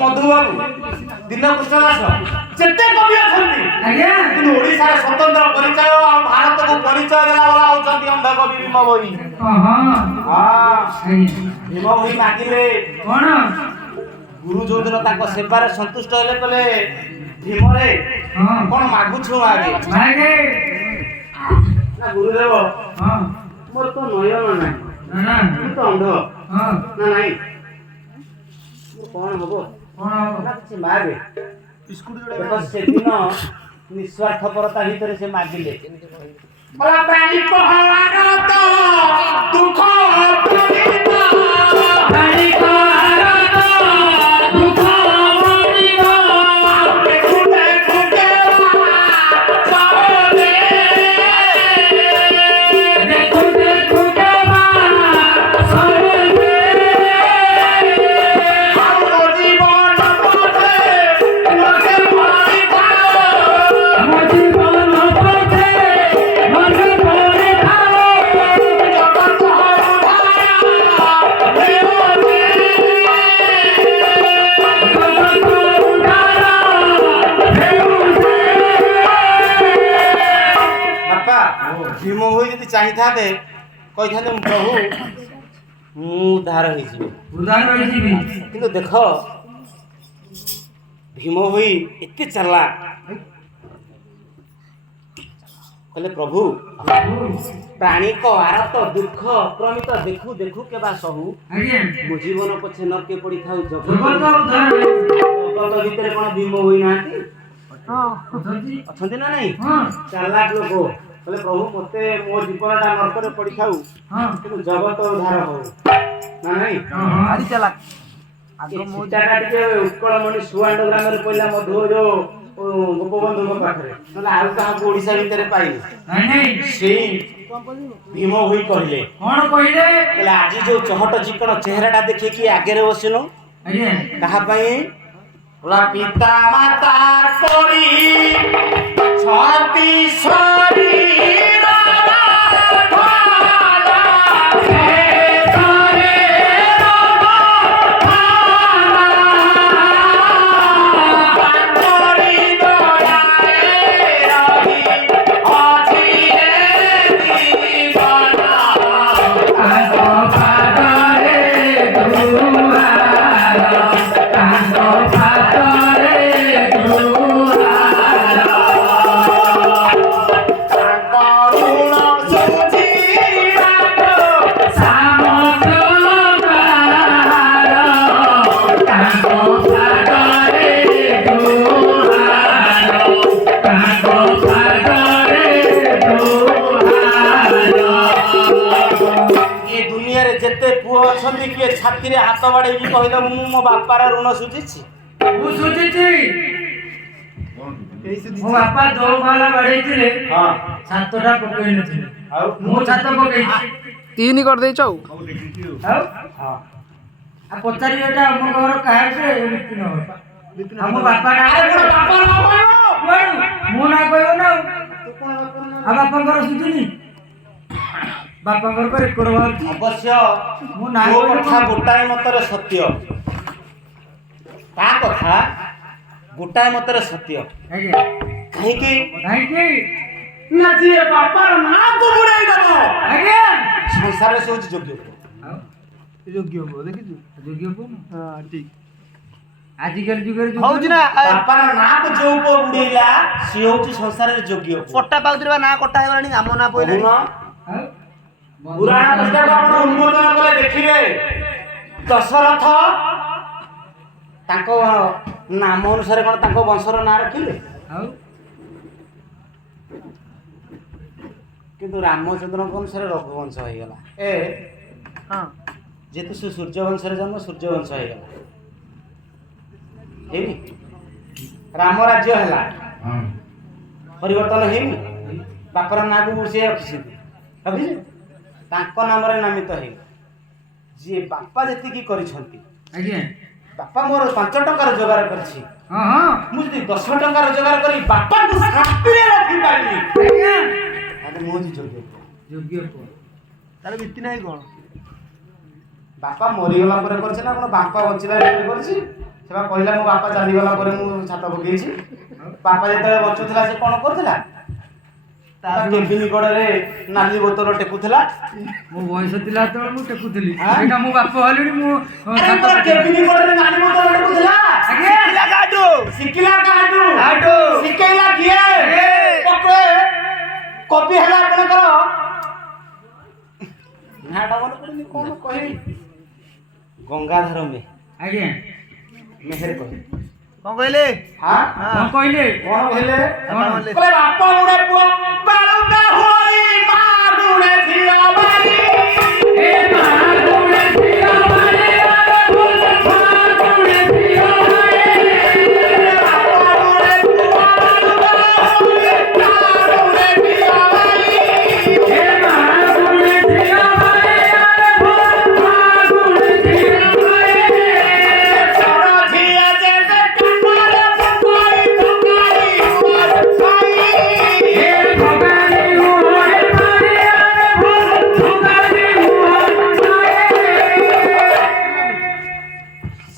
ମଧୁବାବୁ ଦୀନକୃଷ୍ଣ ଦାସ ଯେତେ କବି ଅଛନ୍ତି ଆଜ୍ଞା କିନ୍ତୁ ଓଡ଼ିଶାର ସ୍ୱତନ୍ତ୍ର ପରିଚୟ ଆଉ ଭାରତକୁ ପରିଚୟ ଦେଲା ବାଲା ହଉଛନ୍ତି ଅନ୍ଧକବି ଭୀମ ଭୋଇ। ଭୀମ ଭୋଇ ମାଗିଲେ କଣ ଗୁରୁ ଯୋଉଦିନ ତାଙ୍କ ସେବାରେ ସନ୍ତୁଷ୍ଟ ହେଲେ କହିଲେ ଭୀମରେ କଣ ମାଗୁଛୁ ଆଗେ ନା ଗୁରୁଦେବ ମୋର ତ ନୟନ ନାହିଁ ମୁଁ ତ ଅନ୍ଧ ନା ନାଇଁ କଣ ହବ ନା କିଛି ମାଗେ ସେଦିନ ନିଃସ୍ୱାର୍ଥପରତା ଭିତରେ ସେ ମାଗିଲେ ଦୁଃଖ ଭୀମ ହୋଇ ଯଦି ଚାହିଁଥାନ୍ତେ କହିଥାନ୍ତେ ପ୍ରଭୁ ମୁଁ ଉଦ୍ଧାର ହେଇଯିବି କିନ୍ତୁ ଦେଖ ଭୀମ ହୋଇ ଏତେ ଚାଲାକ କହିଲେ ପ୍ରଭୁ ପ୍ରାଣୀକ ଆରତ ଦୁଃଖ ପ୍ରମିତ ଦେଖୁ ଦେଖୁ କେବା ସହୁ ମୋ ଜୀବନ ପଛେ ନର୍କେ ପଡ଼ିଥାଉ ଜଗତ ଭିତରେ କଣ ଭୀମ ହୋଇ ନାହାନ୍ତି ଅଛନ୍ତି ନା ନାଇଁ ଚାଲାକ ଲୋକ କହିଲେ ପ୍ରଭୁ ମତେ ମୋ ଜୀବନଟା ନର୍କରେ ପଡ଼ିଥାଉ କିନ୍ତୁ ଜଗତ ଉଦ୍ଧାର ହଉ ନା ନାଇଁ ଟିକେ ଉତ୍କଳମଣି ସୁଆଣ୍ଡ ଗ୍ରାମରେ ପଇଲା ମଧୁ ଯୋଉ ଗୋପବନ୍ଧୁଙ୍କ ପାଖରେ ନହେଲେ ଆଉ କାହାକୁ ଓଡ଼ିଶା ଭିତରେ ପାଇନି ସେଇ ଭୀମ ହୋଇ କହିଲେ ଆଜି ଯୋଉ ଚହଟ ଚିକଣ ଚେହେରାଟା ଦେଖିକି ଆଗରେ ବସିନୁ କାହା ପାଇଁ ପିତା ମାତା କରି ଛାତି ଶରୀର ଯେତେ ପୁଅ ଅଛନ୍ତି କିଏ ଛାତିରେ ହାତ ବାଡ଼େଇକି କହିଲେ ମୁଁ ମୋ ବାପାର ଋଣ ସୁଝିଛି ମୋ ବାପା ଦୋଳ ମାଲା ବାଡ଼େଇଥିଲେ ଛାତଟା ପକେଇ ନଥିଲେ ଆଉ ମୁଁ ଛାତ ପକେଇଛି 3 କରିଦେଇଛ ଆଉ ପଚାରିବେ ଏଟା ଆମ ଘର କାହାର ଆମ ବାପା ନା ମୁଁ ନା କହିବ ନା ଆଉ ବାପାଙ୍କର ସୁଝୁନି ବାପାଙ୍କର ରେକର୍ଡ ବାହାରୁଛି ଅବଶ୍ୟ ମୁଁ ନା କଥା ଗୋଟାଏ ମତରେ ସତ୍ୟ ତା କଥା ଗୋଟାଏ ମତରେ ସତ୍ୟ କାହିଁକି ନା ଯିଏ ବାପାର ନାଁକୁ ବୁଡ଼େଇ ଦେବ ଆଜ୍ଞା ସଂସାରରେ ସେ ହଉଛି ଯୋଗ୍ୟ ପୁଅ ଦେଖିଛୁ ଯୋଗ୍ୟ ପୁଅ ଠିକ ଆଜିକାଲି ଯୁଗରେ ହଉଛି ନା ବାପାର ନାଁକୁ ଯୋଉ ପୁଅ ବୁଡ଼େଇଲା ସିଏ ହଉଛି ସଂସାରରେ ଯୋଗ୍ୟ କଟା ପାଉଥିଲେ ବା ନାଁ କଟା ହେଇଗଲାଣି ଆମ ନାଁ ପଇଲାଣି ପୁରାଣ ପୁସ୍ତକ ଆପଣ ଉନ୍ମୋଚନ କଲେ ଦେଖିବେ ଦଶରଥ ତାଙ୍କ ନାମ ଅନୁସାରେ କଣ ତାଙ୍କ ବଂଶର ନାଁ ରଖିଲେ କିନ୍ତୁ ରାମଚନ୍ଦ୍ରଙ୍କ ଅନୁସାରେ ରଘୁବଂଶ ହେଇଗଲା ଯେହେତୁ ସେ ସୂର୍ଯ୍ୟବଂଶରେ ଜନ୍ମ ସୂର୍ଯ୍ୟବଂଶ ହେଇଗଲା ହେଇନି ରାମ ରାଜ୍ୟ ହେଲା ପରିବର୍ତ୍ତନ ହେଇନି ବାପର ନାଁକୁ ସେ ରଖିଛନ୍ତି ତାଙ୍କ ନାମରେ ନାମିତ ହେଇଗଲା ଯିଏ ବାପା ଯେତିକି କରିଛନ୍ତି ବାପା ମୋର 5 ଟଙ୍କା ରୋଜଗାର କରିଛି ମୁଁ ଯଦି 10 ଟଙ୍କା ରୋଜଗାର କରି ବାପାକୁ ଶାନ୍ତିରେ ରଖିପାରିଲି ତାହେଲେ ମୁଁ ହଉଛି ଯୋଗ୍ୟ ପୁଅ ତାର ଭିତ୍ତି ନାହିଁ କଣ ବାପା ମରିଗଲା ପରେ କରିଛି ନା କଣ ବାପା ବଞ୍ଚିଲା ପରେ କରିଛି ସେ ବା କହିଲା ମୋ ବାପା ଚାଲିଗଲା ପରେ ମୁଁ ଛାତ ପକେଇଛି। ବାପା ଯେତେବେଳେ ବଞ୍ଚୁଥିଲା ସେ କ'ଣ କରୁଥିଲା? ତା କେବିନ କଡ଼ରେ ନାଲି ବୋତଲ ଟେକୁଥିଲା। ମୋ ବୟସ ଥିଲା ସେତେବେଳେ ମୁଁ ଟେକୁଥିଲି। ଏଇଟା ମୋ ବାପ ହେଲିଣି ମୁଁ କେବିନ କଡ଼ରେ ନାଲି ବୋତଲ ଟେକୁଥିଲା। ଶିଖିଲା କାହାଠୁ? ଶିଖେଇଲା କିଏ? କବି ହେଲା ଆପଣଙ୍କର ନାଁଟା ମନେ ପଡୁନି, କ'ଣ କହିବି? ଗଙ୍ଗାଧର ମେହେର କହିଲେ। କ'ଣ କହିଲେ? ହଁ କ'ଣ କହିଲେ? କ'ଣ କହିଲେ? କହିଲେ? ବାପ ଗୁଣେ ପୁଅ ବାଳୁଙ୍ଗା ହୋଇ ମା ଗୁଣେ ଝିଅ ବାରି। ଏ ମା ଗୁଣେ ଝିଅ ବାରି, ମା ଗୁଣେ ଝିଅ ବାରି। ବାପ ଗୁଣେ ପୁଅ ବାଳୁଙ୍ଗା ହୋଇ ମା ଗୁଣେ ଝିଅ ବାରି। ଏ ମା ଗୁଣେ ଝିଅ ବାରି, ମା ଗୁଣେ ଝିଅ ବାରି। ବଡ଼ ଝିଅ ଯେତେ କାନରେ ପକାଇ ପକାଇ ଉଆର ଖାଇ। ଏ ଭଗାରୀ ହୁଏ ମାରି, ଭଗାରୀ ହୁଏ ମାରି।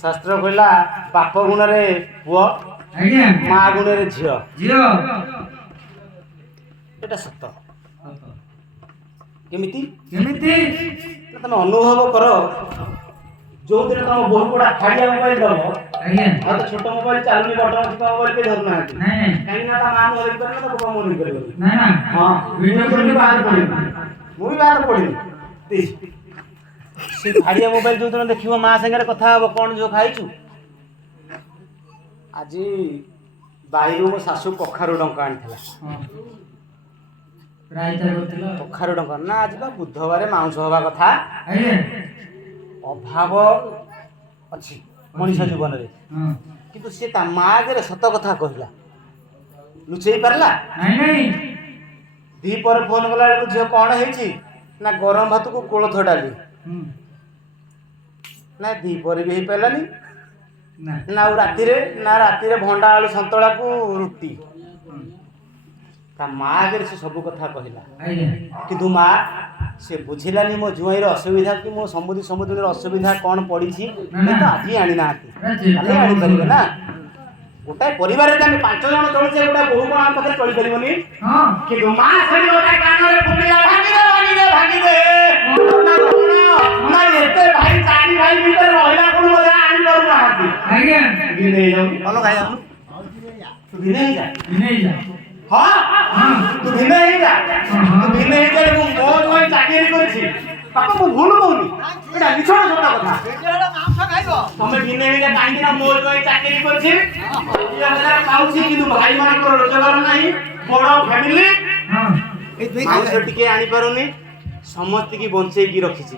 ଶାସ୍ତ୍ର କହିଲା ବାପ ଗୁଣରେ ପୁଅ, ଆଜ୍ଞା ମା ଗୁଣରେ ଝିଅ। ଝିଅ ଏଟା ସତ। କେମିତି? କେମିତି? ତମେ ଅନୁଭବ କର, ଯୋଉଦିନ ତମ ବୋହୁ ଗୁଡ଼ା ଫାଡ଼ିଆ ମୋବାଇଲ ଦବ, ଆଜ୍ଞା ଆଉ ତ ଛୋଟ ମୋବାଇଲ ଚାଲୁନି, ବଟନ ଥିବା ମୋବାଇଲ କେହି ଧରୁନାହାନ୍ତି। ନାଇଁ କାହିଁକି ନା ତା ମା ଧରି ପାରିବ ନା ତା ବାପା ଧରି ପାରିବ। ନାଇଁ ନା ହଁ ଭିଡ଼ିଓ ମୁଁ ବି ବାହାର ପଡ଼ିନି, ମୁଁ ବି ବାହାର ପଡ଼ିନି। ସେ ଫାଡ଼ିଆ ମୋବାଇଲ ଯୋଉଦିନ ଦେଖିବ ମା ସାଙ୍ଗରେ କଥା ହବ, କ'ଣ ଝିଅ ଖାଇଛୁ? ଆଜି ବାଇରୁ ମୋ ଶାଶୁ କଖାରୁ ଡଙ୍କା ଆଣିଥିଲା। ରାଇତା କରିଥିଲ। କଖାରୁ ଡଙ୍କା ନା, ଆଜି ବା ବୁଧବାର ମାଉଁସ ହବା କଥା। ଆଜ୍ଞା ଅଭାବ ଅଛି ମଣିଷ ଜୀବନରେ, ହଁ କିନ୍ତୁ ସେ ତା ମା ଆଗରେ ସତ କଥା କହିଲା, ଲୁଚେଇ ପାରିଲା? ନାଇଁ ନାଇଁ ଦ୍ୱିପହରେ ଫୋନ କଲା ବେଳକୁ ଝିଅ କ'ଣ ହେଇଛି ନା ଗରମ ଭାତକୁ କୋଳଥ ଡାଲି। ନା ଦ୍ୱିପହରେ ବି ହେଇପାରିଲାନି, ନା ନା ଆଉ ରାତିରେ ଭଣ୍ଡା ଆଳୁ ସନ୍ତଳାକୁ ରୁଟି। ତା ମା ଆଗରେ ସେ ସବୁ କଥା କହିଲା, ଆଜ୍ଞା କିନ୍ତୁ ମା ସେ ବୁଝିଲାନି ମୋ ଜୁଆଇର ଅସୁବିଧା କି ମୋ ସମୁଦ୍ରର ଅସୁବିଧା କ'ଣ ପଡ଼ିଛି। ସେ ତ ଆଜି ଆଣିନାହାନ୍ତି, କାଲି ଆଣିପାରିବେ ନା। ଗୋଟାଏ ପରିବାରରେ ଆମେ 5 ଜଣ ଚଳୁଛେ, ଗୋଟାଏ ବୋହୁ କ'ଣ ଆମ ପାଖରେ ଚଳିପାରିବନି? ହଁ କିନ୍ତୁ ମା ସେଠି ଗୋଟେ କାନରେ ଫୁଟିଲା, ଭାଙ୍ଗିଦେ ନା ଏତେ ଭାଇ 4 ଭାଇ ଭିତରେ ରହିଲା କ'ଣ ବୋଧେ ଆଣିପାରୁନାହାନ୍ତି। ଆଜ୍ଞା ଭିନେ ହେଇଯାଉଛି, ଭଲ ଖାଇଯାଉନୁ। ତୁ ଭିନେ ହେଇଯା। ନେଇଯା ହଁ ତୁ ଭିନେ ହେଇଯା। ତୁ ଭିନେ ହେଇଯା, ମୁଁ ମୋ ଜୁଆଇ ଚାକିରି କରିଛି। ବାପା ମୁଁ ଭୁଲ କହୁନି, ଏଇଟା ମିଛ ସତ କଥା। ତମେ ଭିନେ ହେଇଯା, କାହିଁକି ନା ମୋ ଜୁଆଇ ଚାକିରି କରିଛି, ଖାଉଛି, କିନ୍ତୁ ଭାଇମାନଙ୍କର ରୋଜଗାର ନାହିଁ, ବଡ଼ ଫ୍ୟାମିଲି। ହଁ ମାଉସ ଟିକେ ଆଣିପାରୁନି, ସମସ୍ତିକି ବଞ୍ଚେଇକି ରଖିଛି।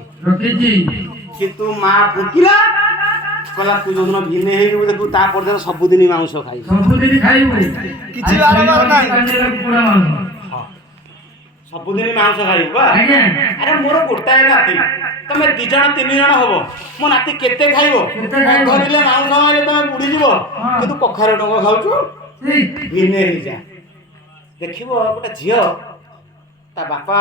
କିନ୍ତୁ ମା ଭୁକିଲା, କହିଲା ତୁ ଯୋଉଦିନ ଭିନେ ହେଇଯିବୁ ଦେଖିବୁ ତା ପରଦିନ ସବୁଦିନ ମାଉଁସ ଖାଇବୁ। ସବୁଦିନ ଖାଇବୁ, କିଛି ବାରମ୍ବାର ନାହିଁ। ସବୁଦିନ ମାଉଁସ ଖାଇବୁ ବା। ଆଜ୍ଞା ଆରେ ମୋର ଗୋଟାଏ ନାତି, ତମେ 2 ଜଣ 3 ଜଣ ହବ, ମୋ ନାତି କେତେ ଖାଇବ? ଧରିଲେ ମାଉଁସ ମାରିଲେ ତମେ ବୁଡ଼ିଯିବ, କିନ୍ତୁ କଖାରୁ ଡଙ୍କ ଖାଉଛୁ। ଭିନେ ହେଇଯା, ଦେଖିବ ଗୋଟେ ଝିଅ ତା ବାପା